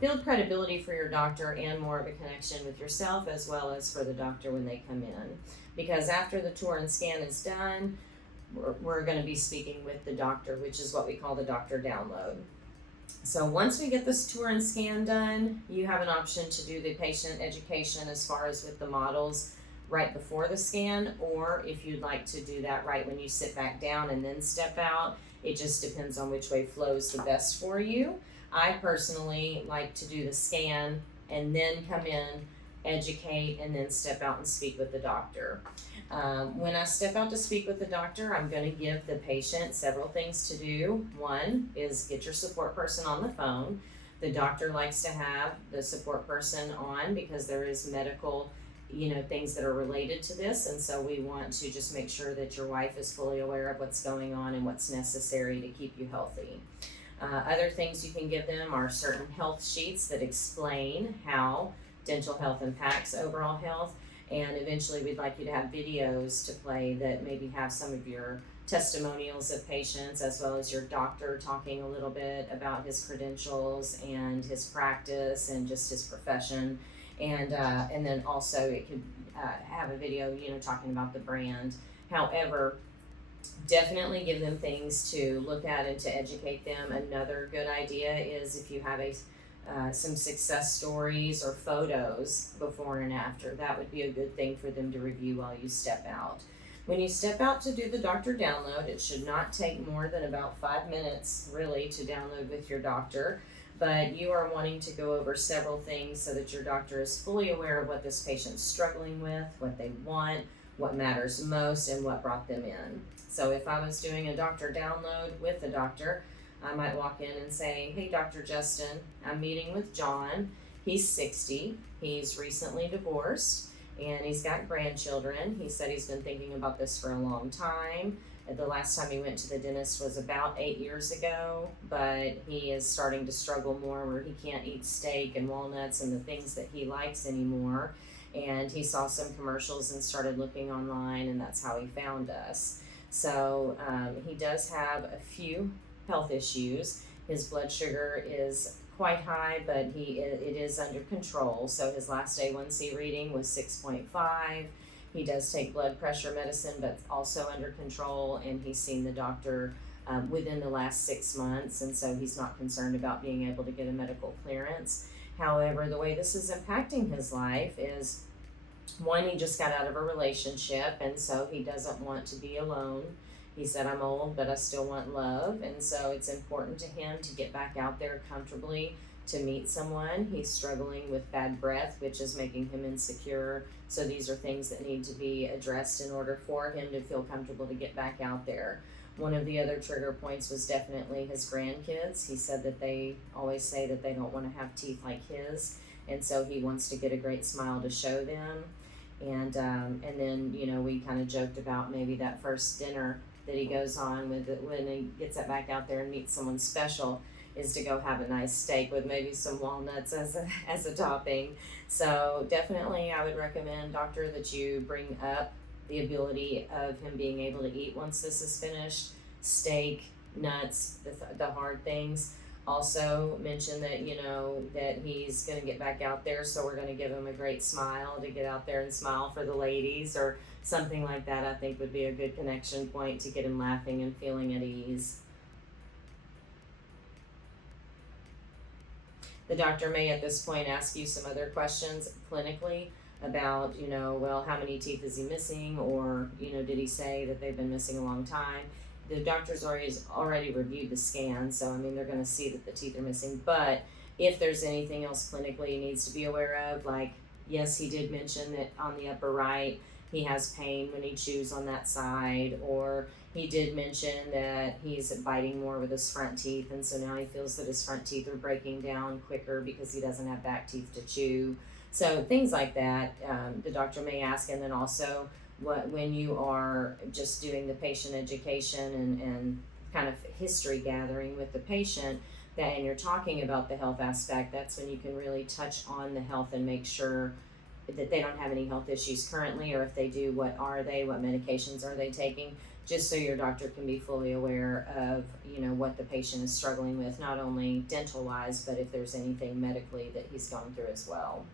build credibility for your doctor and more of a connection with yourself as well as for the doctor when they come in. Because after the tour and scan is done, we're going to be speaking with the doctor, which is what we call the doctor download. So once we get this tour and scan done, you have an option to do the patient education as far as with the models right before the scan, or if you'd like to do that right when you sit back down and then step out. It just depends on which way flows the best for you. I personally like to do the scan and then come in, educate, and then step out and speak with the doctor. When I step out to speak with the doctor, I'm going to give the patient several things to do. One is get your support person on the phone. The doctor likes to have the support person on because there is medical, things that are related to this, and so we want to just make sure that your wife is fully aware of what's going on and what's necessary to keep you healthy. Other things you can give them are certain health sheets that explain how dental health impacts overall health. And eventually we'd like you to have videos to play that maybe have some of your testimonials of patients as well as your doctor talking a little bit about his credentials and his practice and just his profession. And then also it could have a video, talking about the brand. However, definitely give them things to look at and to educate them. Another good idea is if you have some success stories or photos before and after. That would be a good thing for them to review while you step out. When you step out to do the doctor download, it should not take more than about 5 minutes really to download with your doctor, but you are wanting to go over several things so that your doctor is fully aware of what this patient's struggling with, what they want, what matters most, and what brought them in. So if I was doing a doctor download with the doctor, I might walk in and say, "Hey, Dr. Justin, I'm meeting with John. He's 60. He's recently divorced, and he's got grandchildren. He said he's been thinking about this for a long time. The last time he went to the dentist was about 8 years ago, but he is starting to struggle more where he can't eat steak and walnuts and the things that he likes anymore. And he saw some commercials and started looking online, and that's how he found us. So he does have a few health issues. His blood sugar is quite high, but it is under control. So his last A1C reading was 6.5. He does take blood pressure medicine, but also under control, and he's seen the doctor within the last 6 months, and so he's not concerned about being able to get a medical clearance. However, the way this is impacting his life is, one, he just got out of a relationship, and so he doesn't want to be alone. He said, "I'm old, but I still want love," and so it's important to him to get back out there comfortably to meet someone. He's struggling with bad breath, which is making him insecure. So these are things that need to be addressed in order for him to feel comfortable to get back out there. One of the other trigger points was definitely his grandkids. He said that they always say that they don't want to have teeth like his, and so he wants to get a great smile to show them. And then, we kind of joked about maybe that first dinner that he goes on with when he gets it back out there and meets someone special is to go have a nice steak with maybe some walnuts as a topping. So definitely I would recommend, doctor, that you bring up the ability of him being able to eat once this is finished. Steak, nuts, the hard things. Also mention that, that he's going to get back out there, so we're going to give him a great smile to get out there and smile for the ladies or something like that. I think would be a good connection point to get him laughing and feeling at ease. The doctor may at this point ask you some other questions clinically about, how many teeth is he missing, or, did he say that they've been missing a long time? The doctor's already reviewed the scan, so they're going to see that the teeth are missing. But if there's anything else clinically he needs to be aware of, like, yes, he did mention that on the upper right he has pain when he chews on that side, or he did mention that he's biting more with his front teeth, and so now he feels that his front teeth are breaking down quicker because he doesn't have back teeth to chew. So things like that, the doctor may ask. And then also, when you are just doing the patient education and kind of history gathering with the patient, and you're talking about the health aspect, that's when you can really touch on the health and make sure that they don't have any health issues currently, or if they do, what are they, what medications are they taking, just so your doctor can be fully aware of, you know, what the patient is struggling with, not only dental wise, but if there's anything medically that he's going through as well.